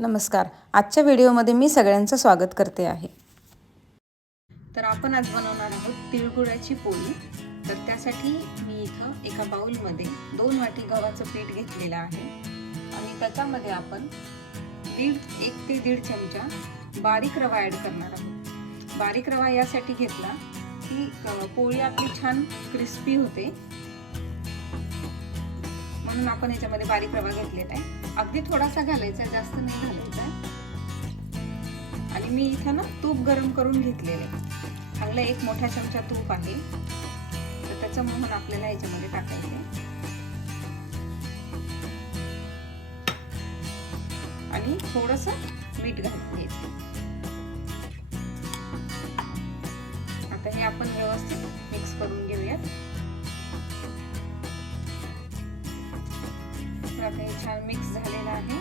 नमस्कार. आजच्या व्हिडिओमध्ये मी सगळ्यांचं स्वागत करते आहे. तर आपण आज बनवणार आहोत तिळगुळाची पोळी. तर त्यासाठी मी इथं एका बाऊलमध्ये दोन वाटी गव्हाचं पीठ घेतलेलं आहे. आणि त्याच्यामध्ये आपण दीड एक ते दीड चमचा बारीक रवा ॲड करणार आहोत. बारीक रवा यासाठी घेतला की पोळी आपली छान क्रिस्पी होते. म्हणून आपण याच्यामध्ये बारीक रवा घेतलेला आहे. अगदी थोडासा घालायचा जास्त नाही घालायचा. आणि मी इथं ना तूप गरम करून घेतलेलं आहे. एक मोठा चमचा तूप आहे. तर त्याचं मोहन आपल्याला याच्यामध्ये टाकायचं आहे. आणि थोडस मीठ घालून घ्यायचं. आता हे आपण व्यवस्थित मिक्स करून घेऊयात. तर काही छान मिक्स झालेला आहे.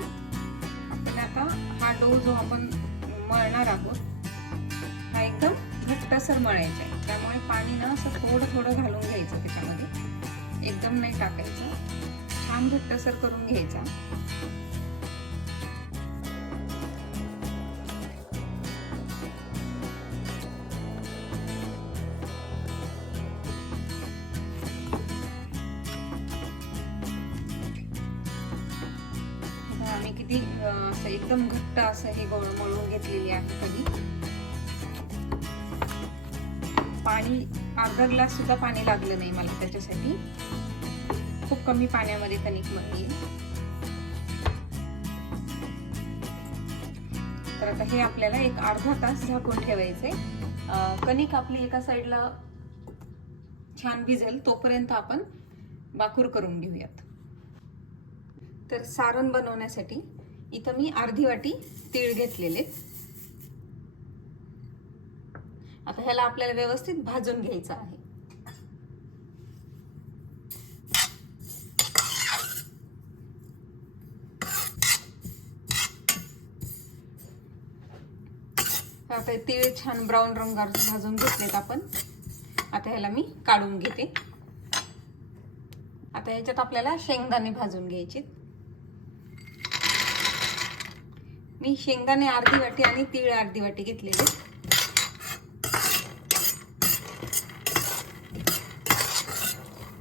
आपण आता हा डो जो आपण मळणार आहोत हा एकदम घट्टसर मळायचा आहे. त्यामुळे पाणी ना असं थोडं थोडं घालून घ्यायचं त्याच्यामध्ये. एकदम नाही टाकायचं. छान घट्टसर करून घ्यायचा. आणि किती असं एकदम घट्ट असं हे गोळ मळून घेतलेली आहे कधी पाणी अर्धा ग्लास सुद्धा पाणी लागलं नाही मला त्याच्यासाठी. खूप कमी पाण्यामध्ये कणिक मळली तर आता हे आपल्याला एक अर्धा तास झाकून ठेवायचे कणिक आपली एका साईडला छान भिजेल तोपर्यंत आपण बाकूर करून घेऊयात. तर सारण बनवण्यासाठी इथं मी अर्धी वाटी तीळ घेतलेले. आता ह्याला आपल्याला व्यवस्थित भाजून घ्यायचं आहे. आता तीळ छान ब्राऊन रंगावर भाजून घेतलेत आपण. आता ह्याला मी काढून घेते. आता ह्याच्यात आपल्याला शेंगदाणे भाजून घ्यायचे मी शेंगदाणे अर्धी वाटी आणि तीळ अर्धी वाटी घेतलेले.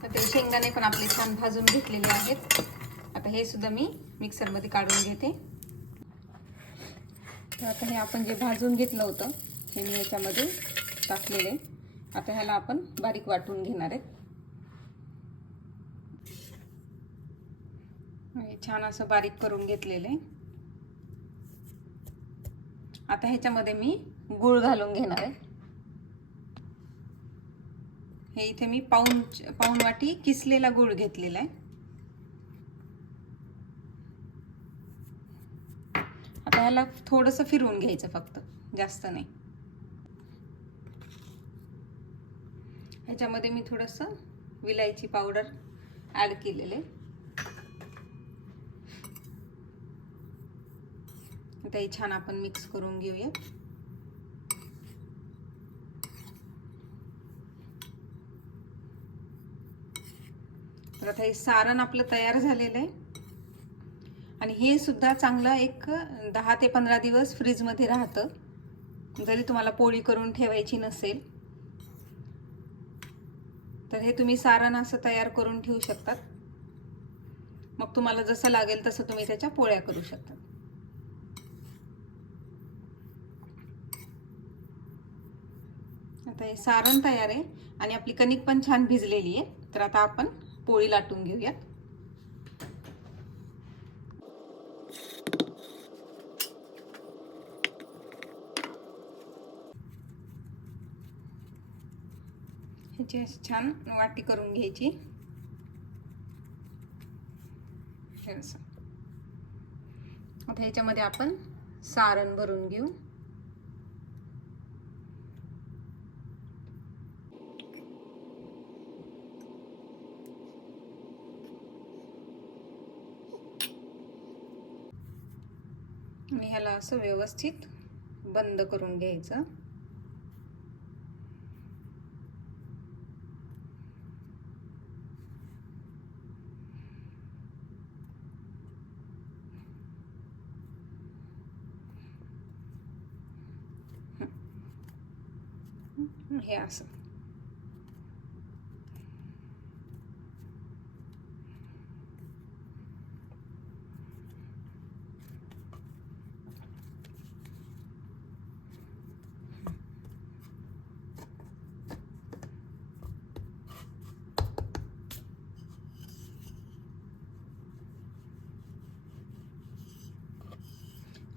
तर ते शेंगदाणे पण आपले छान भाजून घेतलेले आहेत. आता हे सुद्धा मी मिक्सरमध्ये काढून घेते. तर आता हे आपण जे भाजून घेतलं होतं हे मी याच्यामध्ये टाकलेले. आता ह्याला आपण बारीक वाटून घेणार आहेत छान असं बारीक करून घेतलेलं. आहे आता ह्याच्यामध्ये मी गुळ घालून घेणार आहे. हे इथे मी पाऊन पाऊन वाटी किसलेला गुळ घेतलेला आहे. आता ह्याला थोडंसं फिरवून घ्यायचं फक्त जास्त नाही. ह्याच्यामध्ये मी थोडंसं विलायची पावडर ॲड केलेलं आहे. ते छान आपण मिक्स करून घेऊया. तर आता हे सारण आपलं तयार झालेलं आहे. आणि हे सुद्धा चांगलं एक दहा ते पंधरा दिवस फ्रीजमध्ये राहतं. जरी तुम्हाला पोळी करून ठेवायची नसेल तर हे तुम्ही सारण असं तयार करून ठेवू शकतात. मग तुम्हाला जसं लागेल तसं तुम्ही त्याच्या पोळ्या करू शकता आता हे सारण तयार आहे आणि आपली कणिक पण छान भिजलेली आहे. तर आता आपण पोळी लाटून घेऊयात. ह्याची अशी छान वाटी करून घ्यायची. आता ह्याच्यामध्ये आपण सारण भरून घेऊ. आणि ह्याला असं व्यवस्थित बंद करून घ्यायचं. हे असं.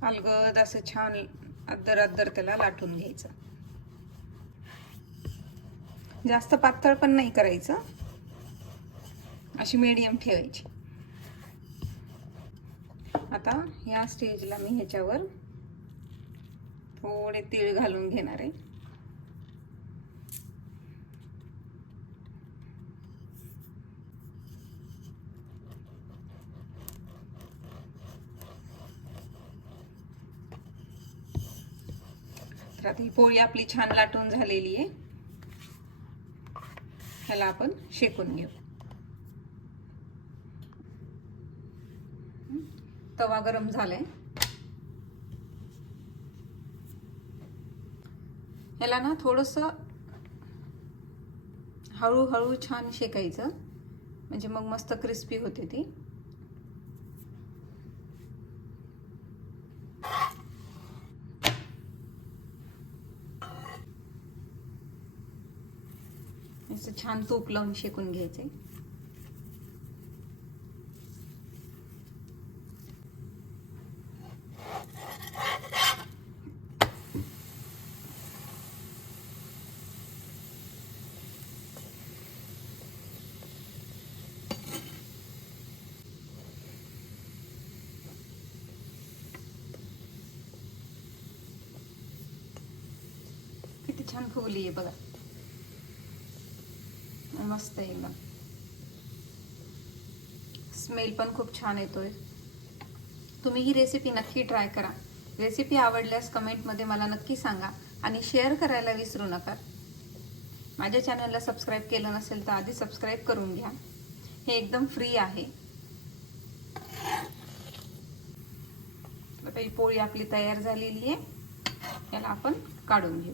अलगद असं छान अद्दर अद्दर त्याला लाटून घ्यायचं. जास्त पातळ पण नाही करायचं. अशी मीडियम ठेवायची. आता या स्टेजला मी ह्याच्यावर थोडे तीळ घालून घेणार आहे. तर आता ही पोळी आपली छान लाटून झालेली आहे. ह्याला आपण शेकून घेऊ. तवा गरम झालाय. ह्याला ना थोडस हळूहळू छान शेकायचं. म्हणजे मग मस्त क्रिस्पी होते ती. असं छान तूप लावून शेकून घ्यायचे. किती छान फुगली आहे बघा. मस्त आहे एकदम. स्मेल पण खूप छान येतोय. तुम्ही ही रेसिपी नक्की ट्राय करा. रेसिपी आवडल्यास कमेंटमध्ये मला नक्की सांगा आणि शेअर करायला विसरू नका. माझ्या चॅनलला सबस्क्राईब केलं नसेल तर आधी सबस्क्राईब करून घ्या. हे एकदम फ्री आहे. आता ही पोळी आपली तयार झालेली आहे. याला आपण काढून घेऊ.